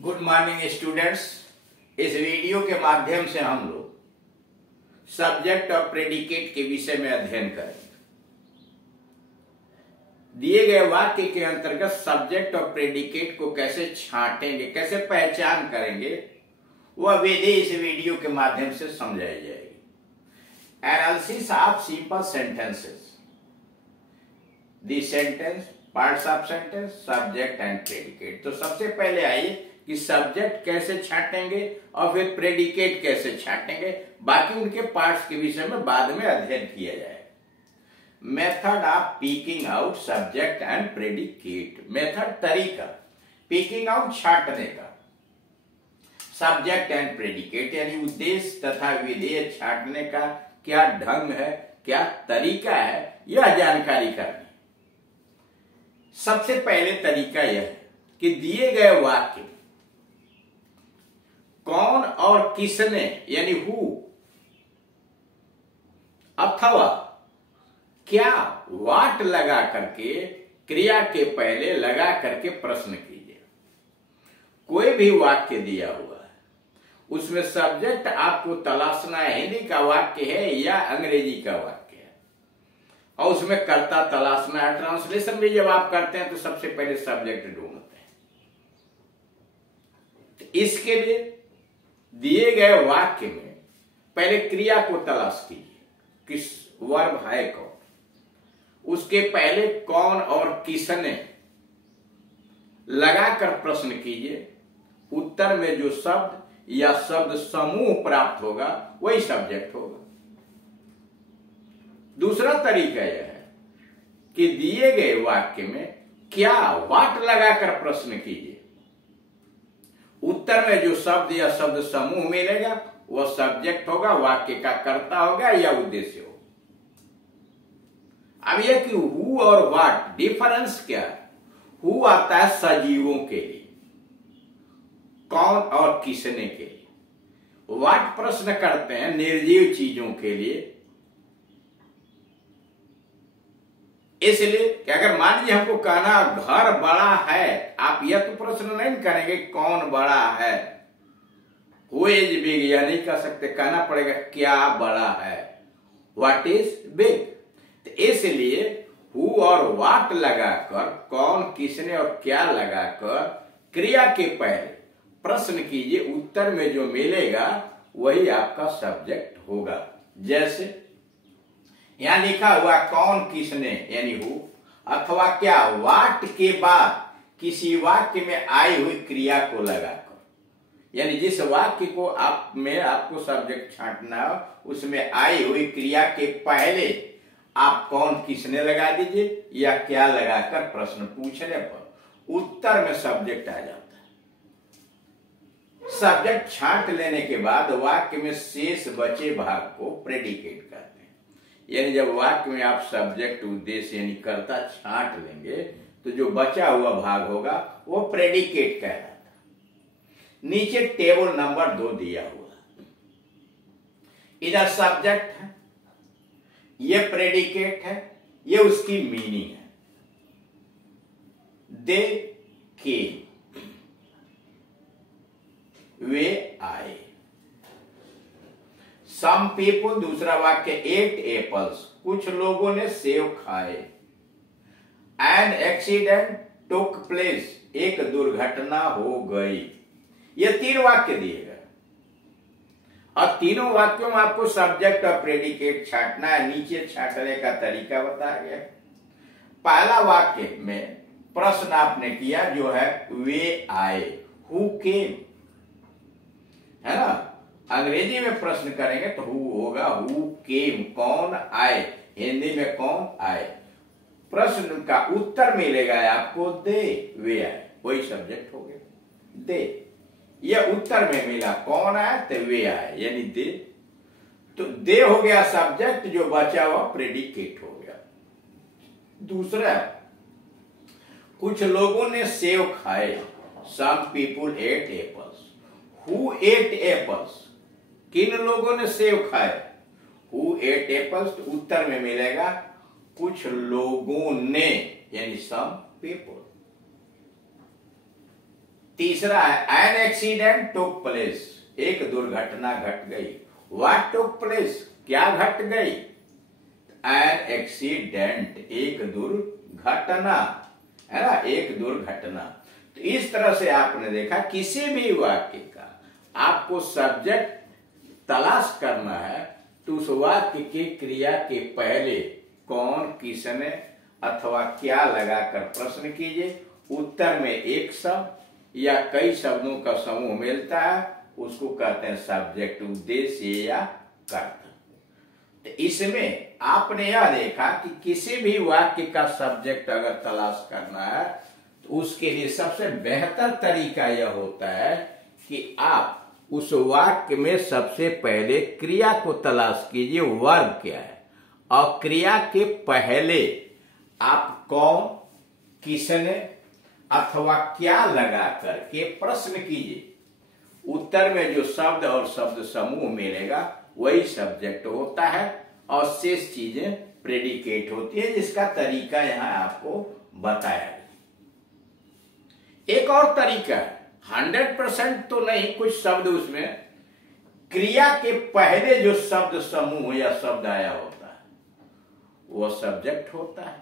Good morning students. इस video के माध्यम से हम लोग सब्जेक्ट और प्रेडिकेट के विषय में अध्ययन करेंगे। दिए गए वाक्य के अंतर्गत सब्जेक्ट और प्रेडिकेट को कैसे छांटेंगे, कैसे पहचान करेंगे, वह विधि इस वीडियो के माध्यम से समझाई जाएगी। Analysis of simple sentences, the sentence, parts of sentence, subject and predicate. तो सबसे पहले आइए कि सब्जेक्ट कैसे छांटेंगे और फिर प्रेडिकेट कैसे छांटेंगे, बाकी उनके पार्ट्स के विषय में बाद में अध्ययन किया जाएगा। Method of picking out subject and predicate. Method, तरीका, पिकिंग आउट, छांटने का, सब्जेक्ट एंड प्रेडिकेट यानी उद्देश्य तथा विधेय छांटने का क्या ढंग है, क्या तरीका है, यह जानकारी करनी। सबसे पहले तरीका यह है कि दिए गए वाक्य कौन और किसने यानी हु अथवा क्या, वाट लगा करके क्रिया के पहले लगा करके प्रश्न कीजिए। कोई भी वाक्य दिया हुआ है, उसमें सब्जेक्ट आपको तलाशना है, हिंदी का वाक्य है या अंग्रेजी का वाक्य है, और उसमें कर्ता तलाशना है। ट्रांसलेशन भी जब आप करते हैं तो सबसे पहले सब्जेक्ट ढूंढते हैं। तो इसके लिए दिए गए वाक्य में पहले क्रिया को तलाश कीजिए, किस वर्ब है कौन, उसके पहले कौन और किसने लगाकर प्रश्न कीजिए। उत्तर में जो शब्द या शब्द समूह प्राप्त होगा वही सब्जेक्ट होगा। दूसरा तरीका यह है कि दिए गए वाक्य में क्या, वाट लगाकर प्रश्न कीजिए। उत्तर में जो शब्द या शब्द समूह मिलेगा वह सब्जेक्ट होगा, वाक्य का कर्ता होगा या उद्देश्य होगा। अब यह कि हु और वाट, डिफरेंस क्या है? हु आता है सजीवों के लिए, कौन और किसने के लिए। वाट प्रश्न करते हैं निर्जीव चीजों के लिए। इसलिए कि अगर मान लीजिए हमको कहना घर बड़ा है, आप यह तो प्रश्न नहीं करेंगे कौन बड़ा है, हु इज बिग, यह नहीं कह सकते, कहना पड़ेगा क्या बड़ा है, व्हाट इज बिग। तो इसलिए हु और वाट लगाकर, कौन, किसने और क्या लगाकर क्रिया के पहले प्रश्न कीजिए। उत्तर में जो मिलेगा वही आपका सब्जेक्ट होगा। जैसे यहां लिखा हुआ कौन, किसने यानी हु अथवा क्या, वाट के बाद किसी वाक्य में आई हुई क्रिया को लगाकर, यानी जिस वाक्य को आप में आपको सब्जेक्ट छांटना हो उसमें आई हुई क्रिया के पहले आप कौन, किसने लगा दीजिए या क्या लगाकर प्रश्न पूछने पर उत्तर में सब्जेक्ट आ जाता है। सब्जेक्ट छांट लेने के बाद वाक्य में शेष बचे भाग को प्रेडिकेट करते हैं। यानी जब वाक्य में आप सब्जेक्ट, उद्देश्य यानी कर्ता छांट लेंगे तो जो बचा हुआ भाग होगा वो प्रेडिकेट कहलाता है। नीचे टेबल नंबर 2 दिया हुआ, इधर सब्जेक्ट है, ये प्रेडिकेट है, ये उसकी मीनिंग है। दे केम, वे आए। सम पीपुल, दूसरा वाक्य, एट एपल्स, कुछ लोगों ने सेव खाए। एन एक्सीडेंट टुक प्लेस, एक दुर्घटना हो गई। ये 3 वाक्य दिए गए और तीनों वाक्यों में आपको सब्जेक्ट और प्रेडिकेट छांटना है। नीचे छांटने का तरीका बताया गया। पहला वाक्य में प्रश्न आपने किया जो है वे आए, हु केम, है ना। अंग्रेजी में प्रश्न करेंगे तो हु होगा, हु केम, कौन आए। हिंदी में कौन आए। प्रश्न का उत्तर मिलेगा आपको दे, वे आए, वही सब्जेक्ट हो गया। दे, यह उत्तर में मिला, कौन आए तो वे आए यानी दे। तो दे हो गया सब्जेक्ट, जो बचा हुआ प्रेडिकेट हो गया। दूसरा, कुछ लोगों ने सेव खाए। Some people ate apples, who ate apples, किन लोगों ने सेव खाए। हु एट एपल्स, तो उत्तर में मिलेगा कुछ लोगों ने यानी सम पीपुल। तीसरा है एन एक्सीडेंट टुक प्लेस, एक दुर्घटना घट गई। व्हाट टुक प्लेस, क्या घट गई? एन एक्सीडेंट, एक दुर्घटना, है ना, एक दुर्घटना। तो इस तरह से आपने देखा किसी भी वाक्य का आपको सब्जेक्ट तलाश करना है तो उस वाक्य के क्रिया के पहले कौन, किसने अथवा क्या लगाकर प्रश्न कीजिए। उत्तर में एक शब्द या कई शब्दों का समूह मिलता है, उसको कहते हैं सब्जेक्ट, उद्देश्य या कर्ता। तो इसमें आपने यह देखा कि किसी भी वाक्य का सब्जेक्ट अगर तलाश करना है तो उसके लिए सबसे बेहतर तरीका यह होता है कि आप उस वाक्य में सबसे पहले क्रिया को तलाश कीजिए, वर्ब क्या है, और क्रिया के पहले आप कौन, किसने अथवा क्या लगा करके प्रश्न कीजिए। उत्तर में जो शब्द और शब्द समूह मिलेगा वही सब्जेक्ट होता है और शेष चीजें प्रेडिकेट होती है, जिसका तरीका यहां आपको बताया गया। एक और तरीका है, 100% तो नहीं, कुछ शब्द उसमें क्रिया के पहले जो शब्द समूह या शब्द आया होता है वो सब्जेक्ट होता है।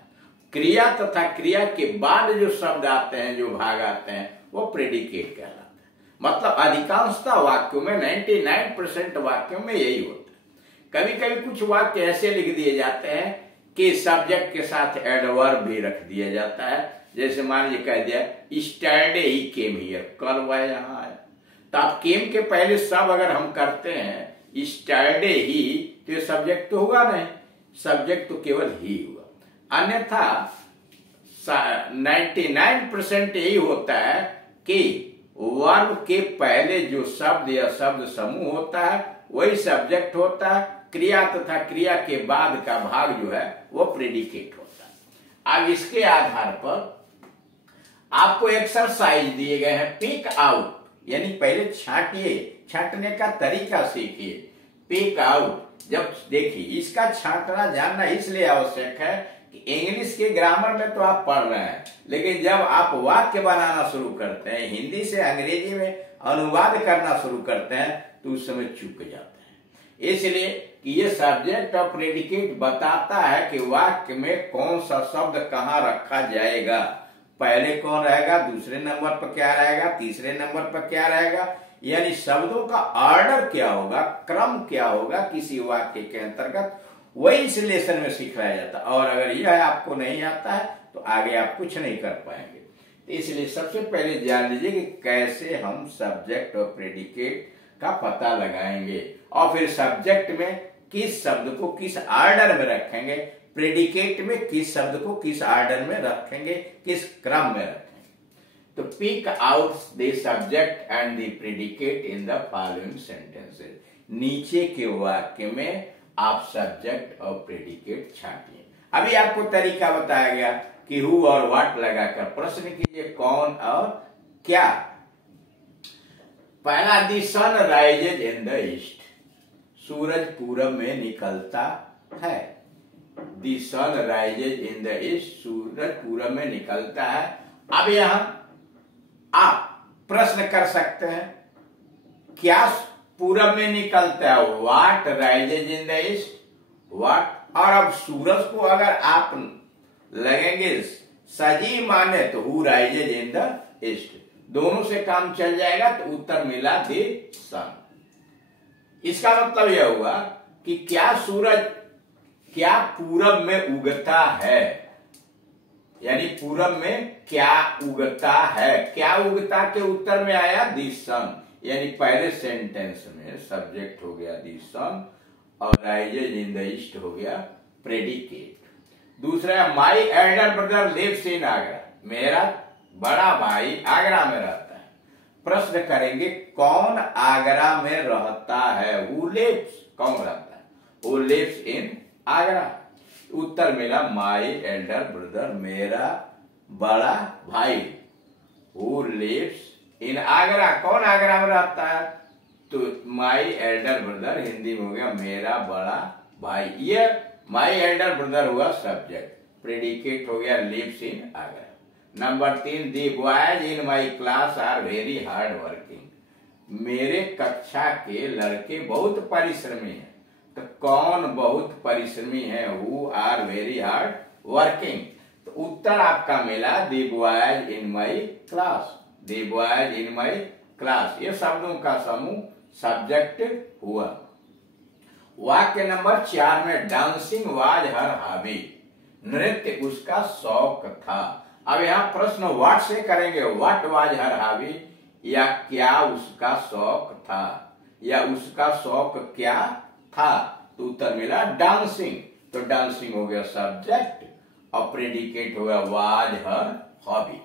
क्रिया तथा क्रिया के बाद जो शब्द आते हैं, जो भाग आते हैं, वो प्रेडिकेट कहलाते हैं। मतलब अधिकांशतः वाक्यों में 99% वाक्यों में यही होता है। कभी कभी कुछ वाक्य ऐसे लिख दिए जाते हैं कि सब्जेक्ट के साथ एडवर्ब भी रख दिया जाता है। जैसे मान लीजिए कह दिया स्टैंडे ही केम हियर, कल वह यहाँ आया, तो आप केम के पहले सब अगर हम करते हैं स्टैंडे ही, तो ये सब्जेक्ट तो होगा नहीं, सब्जेक्ट तो केवल ही हुआ। अन्यथा 99% यही होता है कि वर्ब के पहले जो शब्द या शब्द समूह होता है वही सब्जेक्ट होता है, क्रिया तथा क्रिया के बाद का भाग जो है वो प्रेडिकेट होता है। अब इसके आधार पर आपको एक्सरसाइज दिए गए हैं, पिक आउट, यानी पहले छांटिए, छांटने का तरीका सीखिए। पिक आउट, जब देखिए इसका छांटना जानना इसलिए आवश्यक है कि इंग्लिश के ग्रामर में तो आप पढ़ रहे हैं, लेकिन जब आप वाक्य बनाना शुरू करते हैं, हिंदी से अंग्रेजी में अनुवाद करना शुरू करते हैं, तो उस समय चूक जाते हैं। इसलिए कि ये सब्जेक्ट और प्रेडिकेट बताता है कि वाक्य में कौन सा शब्द कहाँ रखा जाएगा, पहले कौन रहेगा, दूसरे नंबर पर क्या रहेगा, तीसरे नंबर पर क्या रहेगा, यानी शब्दों का ऑर्डर क्या होगा, क्रम क्या होगा किसी वाक्य के अंतर्गत, वही इस लेसन में सिखाया जाता है। और अगर यह आपको नहीं आता है तो आगे आप कुछ नहीं कर पाएंगे। तो इसलिए सबसे पहले जान लीजिए कि कैसे हम सब्जेक्ट और प्रेडिकेट का पता लगाएंगे, और फिर सब्जेक्ट में किस शब्द को किस ऑर्डर में रखेंगे, प्रेडिकेट में किस शब्द को किस ऑर्डर में रखेंगे, किस क्रम में रखेंगे। तो pick out the subject and the predicate in the following sentences, नीचे के वाक्य में आप सब्जेक्ट और प्रेडिकेट छांटिए। अभी आपको तरीका बताया गया कि हु और व्हाट लगाकर प्रश्न कीजिए, कौन और क्या। पहला, the sun rises in the east, सूरज पूरब में निकलता है। The sun rises in the east, सूरज पूरब में निकलता है। अब यहां आप प्रश्न कर सकते हैं, क्या पूरब में निकलता है, what rises in the east, what. और अब सूरज को अगर आप लगेंगे सजी माने तो who rises in the east, दोनों से काम चल जाएगा, तो उत्तर मिला द सन। इसका मतलब यह हुआ कि क्या सूरज क्या पूरब में उगता है, यानी पूरब में क्या उगता है, क्या उगता के उत्तर में आया द सन, यानी पहले सेंटेंस में सब्जेक्ट हो गया द सन और राइजेज इन द ईस्ट हो गया प्रेडिकेट। दूसरा, my elder brother lives in Agra, मेरा बड़ा भाई आगरा में रहता है। प्रश्न करेंगे कौन आगरा में रहता है, हु लिव्स, कौन रहता है, हु लिव्स इन आगरा। उत्तर मिला माई एल्डर ब्रदर, मेरा बड़ा भाई, हु लिव्स इन आगरा, कौन आगरा में रहता है, तो माई एल्डर ब्रदर हिंदी में हो गया मेरा बड़ा भाई। ये माई एल्डर ब्रदर हुआ सब्जेक्ट, प्रेडिकेट हो गया lives in Agra. Number 3, the boys in my class are very hard working. मेरे कक्षा के लड़के बहुत परिश्रमी हैं। तो कौन बहुत परिश्रमी है? Who are very hard working. तो उत्तर आपका मिला the boys in my class, the boys in my class. ये शब्दों का समूह सब्जेक्ट हुआ। वाक्य नंबर 4 में डांसिंग वाज हर हॉबी, नृत्य उसका शौक था। अब यहाँ प्रश्न व्हाट से करेंगे, व्हाट वाज हर हॉबी, या क्या उसका शौक था, या उसका शौक क्या था। तो उत्तर मिला डांसिंग। तो डांसिंग हो गया सब्जेक्ट और प्रेडिकेट हो गया वाज हर हॉबी।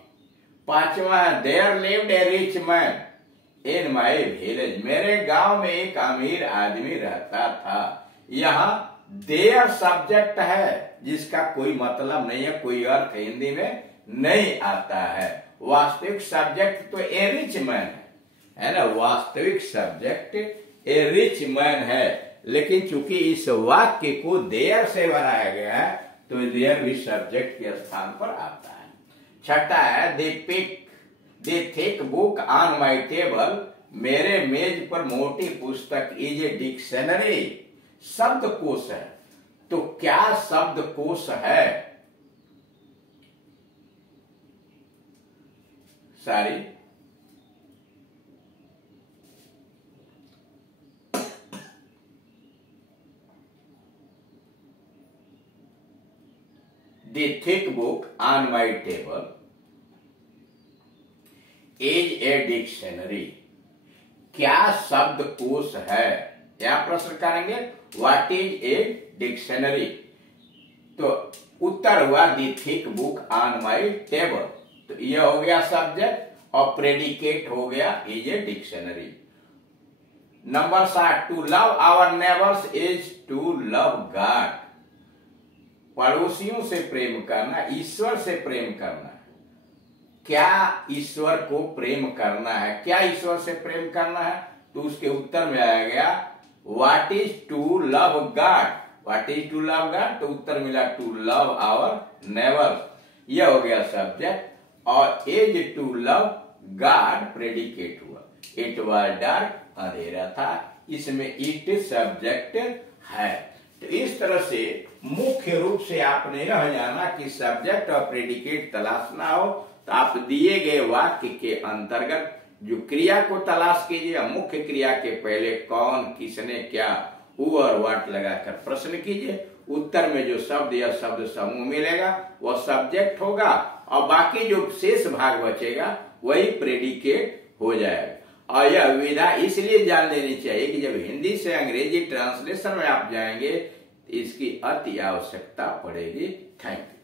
5वां है there lived a rich man in my village, मेरे गांव में एक अमीर आदमी रहता था। यहाँ देयर सब्जेक्ट है जिसका कोई मतलब नहीं है, कोई अर्थ हिंदी में नहीं आता है। वास्तविक सब्जेक्ट तो ए रिच मैन है ना, वास्तविक सब्जेक्ट ए रिच मैन है। लेकिन चूंकि इस वाक्य को देयर से बनाया गया है तो देयर भी सब्जेक्ट के स्थान पर आता है। 6ठा है they pick the thick book on my table, मेरे मेज पर मोटी पुस्तक इज ए डिक्शनरी, शब्दकोश है। तो क्या शब्दकोश है? सारी the thick book on my table is a dictionary, क्या शब्दकोश है? क्या प्रश्न करेंगे, व्हाट इज ए डिक्शनरी। तो उत्तर हुआ the thick book on my table. तो यह हो गया सब्जेक्ट और प्रेडिकेट हो गया is a dictionary. Number 7, to love our neighbours is to love God, पड़ोसियों से प्रेम करना ईश्वर से प्रेम करना है। क्या ईश्वर को प्रेम करना है? क्या ईश्वर से प्रेम करना है? तो उसके उत्तर में आया गया what is to love God, what is to love God. तो उत्तर मिला टू लव आवर नेबर्स, यह हो गया सब्जेक्ट और is to love God predicate हुआ। इट वाज डार्क, अंधेरा था, इसमें इट सब्जेक्ट है। तो इस तरह से मुख्य रूप से आपने यह जाना कि सब्जेक्ट और प्रेडिकेट तलाशना हो तो आप दिए गए वाक्य के अंतर्गत जो क्रिया को तलाश कीजिए। मुख्य क्रिया के पहले कौन, किसने, क्या, हु और व्हाट लगाकर प्रश्न कीजिए। उत्तर में जो शब्द या शब्द समूह मिलेगा वह सब्जेक्ट होगा और बाकी जो शेष भाग बचेगा वही प्रेडिकेट हो जाएगा। और यह विधा इसलिए जान लेनी चाहिए कि जब हिंदी से अंग्रेजी ट्रांसलेशन में आप जाएंगे इसकी अति आवश्यकता पड़ेगी। Thank you.